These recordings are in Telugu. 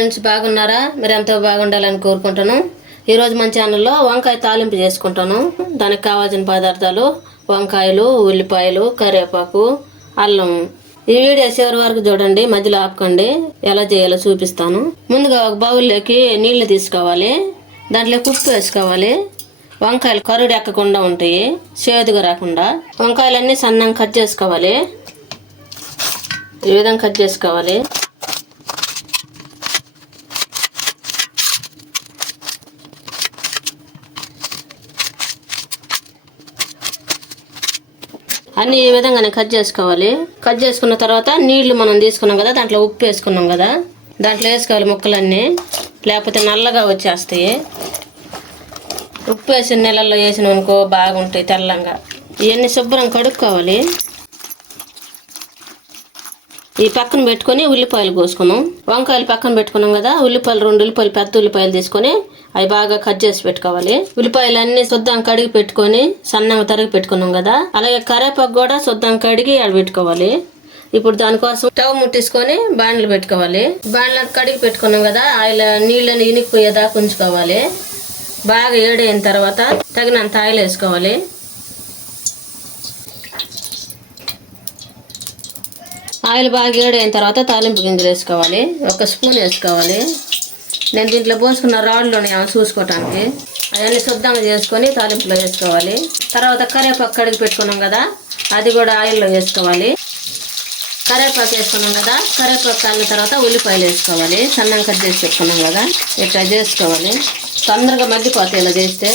ఫ్రెండ్స్, బాగున్నారా? మీరు ఎంతో బాగుండాలని కోరుకుంటాను. ఈరోజు మన ఛానల్లో వంకాయ తాలింపు చేసుకుంటాను. దానికి కావాల్సిన పదార్థాలు వంకాయలు, ఉల్లిపాయలు, కరివేపాకు, అల్లం. ఈ వీడియో చివరి వరకు చూడండి, మధ్యలో ఆపకండి. ఎలా చేయాలో చూపిస్తాను. ముందుగా ఒక బౌల్లోకి నీళ్లు తీసుకోవాలి. దాంట్లో ఉప్పు వేసుకోవాలి. వంకాయలు కరుడు ఎక్కకుండా ఉంటాయి, చేదుగా రాకుండా. వంకాయలన్నీ సన్నంగా కట్ చేసుకోవాలి. ఈ విధంగా కట్ చేసుకోవాలి. అన్ని ఈ విధంగానే కట్ చేసుకోవాలి. కట్ చేసుకున్న తర్వాత నీళ్లు మనం తీసుకున్నాం కదా, దాంట్లో ఉప్పు వేసుకున్నాం కదా, దాంట్లో వేసుకోవాలి ముక్కలన్నీ, లేకపోతే నల్లగా వచ్చేస్తాయి. ఉప్పు వేసిన నీళ్ళల్లో వేసినామనుకో బాగుంటాయి తెల్లంగా. ఇవన్నీ శుభ్రం కడుక్కోవాలి. ఈ పక్కన పెట్టుకొని ఉల్లిపాయలు కోసుకున్నాం. వంకాయలు పక్కన పెట్టుకున్నాం కదా, ఉల్లిపాయలు 2 ఉల్లిపాయలు, పెద్ద ఉల్లిపాయలు తీసుకొని అవి బాగా కట్ చేసి పెట్టుకోవాలి. ఉల్లిపాయలు అన్ని శుద్ధం కడిగి పెట్టుకొని సన్నంగా తరిగి పెట్టుకున్నాం కదా, అలాగే కరివేపాకు కూడా శుద్ధం కడిగి ఆడ పెట్టుకోవాలి. ఇప్పుడు దానికోసం స్టవ్ ముట్టించుకొని బాండ్లు పెట్టుకోవాలి. బాండ్లు కడిగి పెట్టుకున్నాం కదా, ఆయిల్ నీళ్ళని ఇనికిపోయేదాకా ఉంచుకోవాలి. బాగా ఏడైన తర్వాత తగినంత ఆయిల్ వేసుకోవాలి. ఆయిల్ బాగా ఏడైన తర్వాత తాలింపు గింజలు వేసుకోవాలి. 1 స్పూన్ వేసుకోవాలి. నేను దీంట్లో పోసుకున్న రాళ్ళలోనే చూసుకోవటానికి అవన్నీ శుద్ధంగా చేసుకొని తాలింపులో వేసుకోవాలి. తర్వాత కరివేపాకు కడిగి పెట్టుకున్నాం కదా, అది కూడా ఆయిల్లో వేసుకోవాలి. కరివేపాకు వేసుకున్నాం కదా, కరివేపాకు కాలిన తర్వాత ఉల్లిపాయలు వేసుకోవాలి. సన్నంగా కట్ చేసి పెట్టుకున్నాం కదా, ఇట్లా చేసుకోవాలి. తొందరగా మగ్గిపోతాయి ఇలా చేస్తే.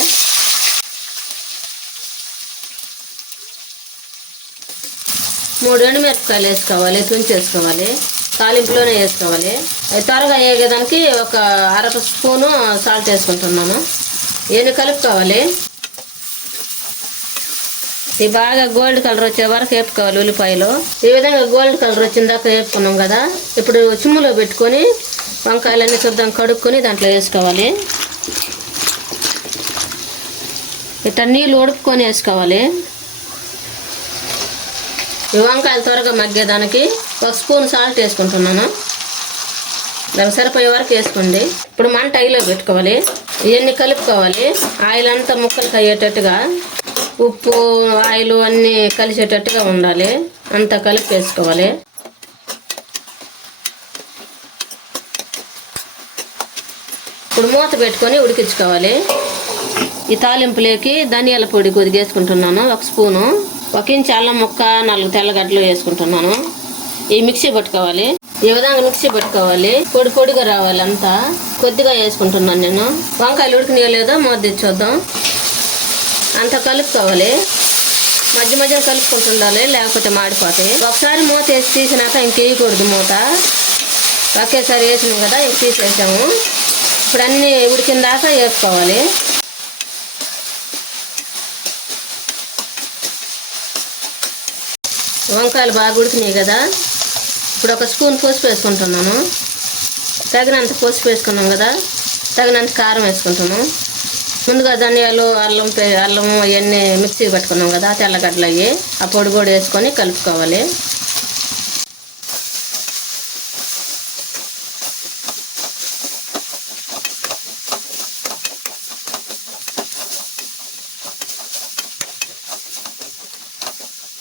మూడు ఎండుమిరపకాయలు వేసుకోవాలి, తుంచేసుకోవాలి. తాలింపులోనే వేసుకోవాలి. అవి త్వరగా వేగేదానికి 1/2 స్పూను సాల్ట్ వేసుకుంటున్నాను. ఇవన్నీ కలుపుకోవాలి. ఇది బాగా గోల్డ్ కలర్ వచ్చే వరకు వేపుకోవాలి. ఉల్లిపాయలు ఈ విధంగా గోల్డ్ కలర్ వచ్చిన దాకా వేపుకున్నాం కదా, ఇప్పుడు చిమ్ములో పెట్టుకొని వంకాయలన్నీ శుద్ధం కడుక్కొని దాంట్లో వేసుకోవాలి. ఇట్లా నీళ్ళు ఉడుపుకొని వేసుకోవాలి. ఈ వంకాయలు త్వరగా మగ్గేదానికి 1 స్పూన్ సాల్ట్ వేసుకుంటున్నాను. దానికి సరిపోయే వరకు వేసుకోండి. ఇప్పుడు మంట హైలో పెట్టుకోవాలి. ఇవన్నీ కలుపుకోవాలి. ఆయిల్ అంతా ముక్కలకు అయ్యేటట్టుగా, ఉప్పు ఆయిల్ అన్నీ కలిసేటట్టుగా ఉండాలి. అంతా కలిపి వేసుకోవాలి. ఇప్పుడు మూత పెట్టుకొని ఉడికించుకోవాలి. ఈ తాలింపులోకి ధనియాల పొడి కొద్దిగా వేసుకుంటున్నాను, 1 స్పూను. 1 ఇంచు అల్లం ముక్క, 4 తెల్లగడ్డలు వేసుకుంటున్నాను. ఈ మిక్సీ పట్టుకోవాలి. ఈ విధంగా మిక్సీ పట్టుకోవాలి. పొడి పొడిగా రావాలి. అంతా కొద్దిగా వేసుకుంటున్నాను నేను. వంకాయలు ఉడికినాయో లేదో మూత తెచ్చొద్దాం. అంతా కలుపుకోవాలి. మధ్య మధ్యన కలుపుకుంటుండాలి, లేకపోతే మాడిపోతాయి. ఒకసారి మూత వేసి తీసినాక ఇంకేయకూడదు మూత. ఒకేసారి వేసినాం కదా, ఇంక తీసేసాము. ఇప్పుడు అన్నీ ఉడికిన దాకా వేసుకోవాలి. వంకాయలు బాగా ఉడికినాయి కదా, ఇప్పుడు 1 స్పూన్ పసుపు వేసుకుంటున్నాను. తగినంత పసుపు వేసుకున్నాం కదా, తగినంత కారం వేసుకుంటున్నాం. ముందుగా ధనియాలు, అల్లం అవన్నీ మిక్సీ పట్టుకున్నాం కదా, తెల్లగడ్డలు అవి, ఆ పొడి కూడా వేసుకొని కలుపుకోవాలి.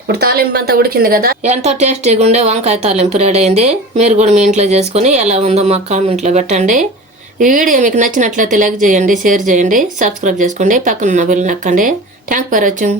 ఇప్పుడు తాలింపు అంతా ఉడికింది కదా, ఎంతో టేస్టీగా ఉండే వంకాయ తాలింపు రెడీ అయింది. మీరు కూడా మీ ఇంట్లో చేసుకుని ఎలా ఉందో మాకు కామెంట్లో పెట్టండి. ఈ వీడియో మీకు నచ్చినట్లయితే లైక్ చేయండి, షేర్ చేయండి, సబ్స్క్రైబ్ చేసుకోండి, పక్కన ఉన్న బెల్ నొక్కండి. Thanks for watching.